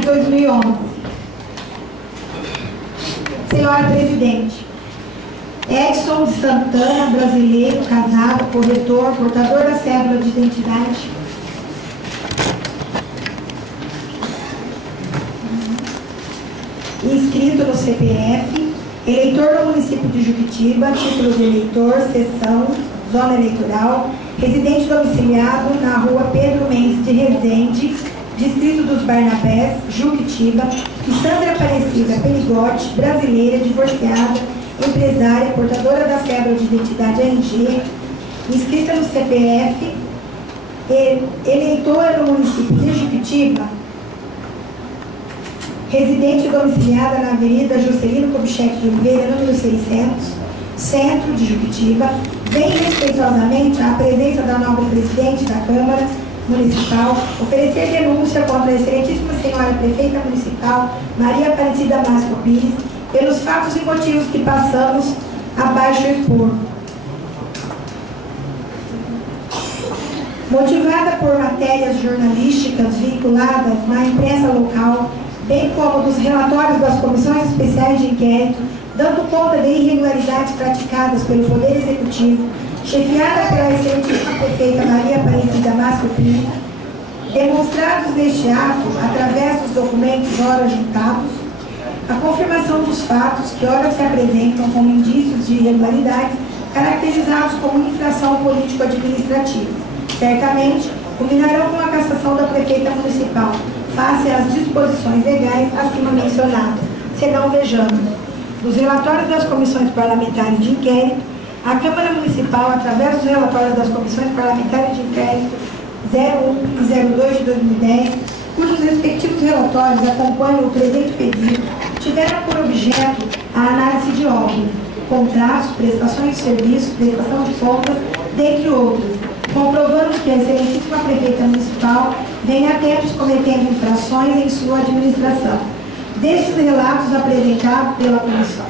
de 2011. Senhora Presidente, Edson de Santana, brasileiro, casado, corretor, portador da cédula de identidade. Inscrito no CPF, eleitor do município de Juquitiba, título de eleitor, seção, zona eleitoral, residente domiciliado na rua Pedro Mendes de Rezende, distrito dos Barnabés, Juquitiba, e Sandra Aparecida Perigote, brasileira, divorciada, empresária, portadora da cédula de identidade ANG, inscrita no CPF, eleitora no município de Juquitiba, residente domiciliada na Avenida Juscelino Kubitschek de Oliveira, número 600, centro de Juquitiba, vem respeitosamente à presença da nobre presidente da Câmara Municipal oferecer denúncia contra a excelentíssima senhora prefeita municipal Maria Aparecida Máscio Pires pelos fatos e motivos que passamos abaixo expor. Motivada por matérias jornalísticas vinculadas na imprensa local, bem como dos relatórios das comissões especiais de inquérito, dando conta de irregularidades praticadas pelo Poder Executivo, chefiada pela excelentíssima prefeita Maria Aparecida Máscio Pires, demonstrados neste ato, através dos documentos ora juntados, a confirmação dos fatos que ora se apresentam como indícios de irregularidades caracterizados como infração político-administrativa. Certamente, culminarão com a cassação da prefeita municipal, face às disposições legais acima mencionadas. Senão, vejamos, dos relatórios das comissões parlamentares de inquérito, a Câmara Municipal, através dos relatórios das comissões parlamentares de inquérito 01 e 02 de 2010, cujos respectivos relatórios acompanham o presente pedido, tiveram por objeto a análise de obras, contratos, prestações de serviços, prestação de contas, dentre outros, comprovando que a excelentíssima prefeita municipal vem há tempos cometendo infrações em sua administração. Destes relatos apresentados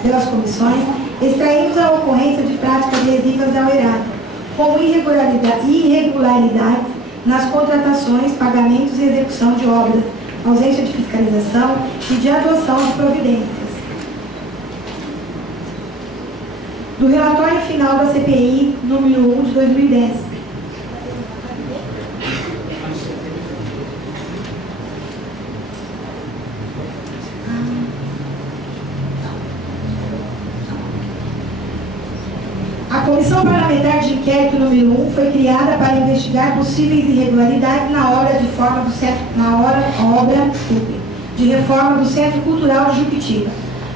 pelas comissões, extraímos a ocorrência de práticas lesivas ao erário, como irregularidades nas contratações, pagamentos e execução de obras, ausência de fiscalização e de adoção de providências. Do relatório final da CPI, número 1 de 2010. A Comissão Parlamentar de Inquérito número 1 foi criada para investigar possíveis irregularidades na obra de reforma do Centro Cultural de Juquitiba.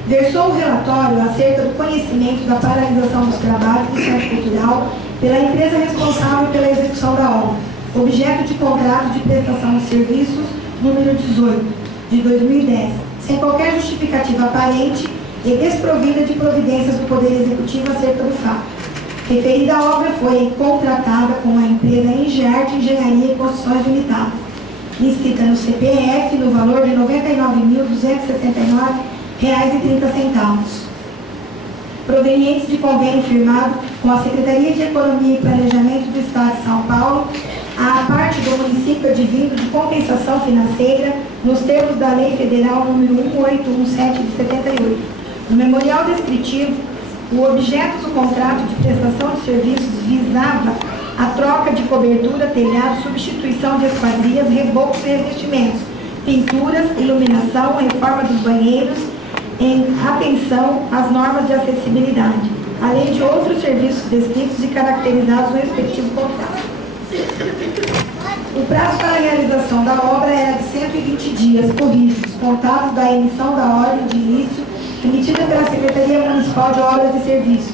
Versou o relatório acerca do conhecimento da paralisação dos trabalhos do Centro Cultural pela empresa responsável pela execução da obra, objeto de contrato de prestação de serviços número 18, de 2010, sem qualquer justificativa aparente e desprovida de providências do Poder Executivo acerca do fato. Referida obra foi contratada com a empresa Engearte Engenharia e Construções Limitadas, inscrita no CPF no valor de R$ 99.269,30, provenientes de convênio firmado com a Secretaria de Economia e Planejamento do Estado de São Paulo, à parte do município advindo de compensação financeira nos termos da Lei Federal número 1817 de 78. No memorial descritivo, o objeto do contrato de prestação de serviços visava a troca de cobertura, telhado, substituição de esquadrias, rebocos e revestimentos, pinturas, iluminação, reforma dos banheiros, em atenção às normas de acessibilidade, além de outros serviços descritos e caracterizados no respectivo contrato. O prazo para a realização da obra era de 120 dias corridos, contados da emissão da ordem de início emitida pela Secretaria Municipal de Obras e Serviços.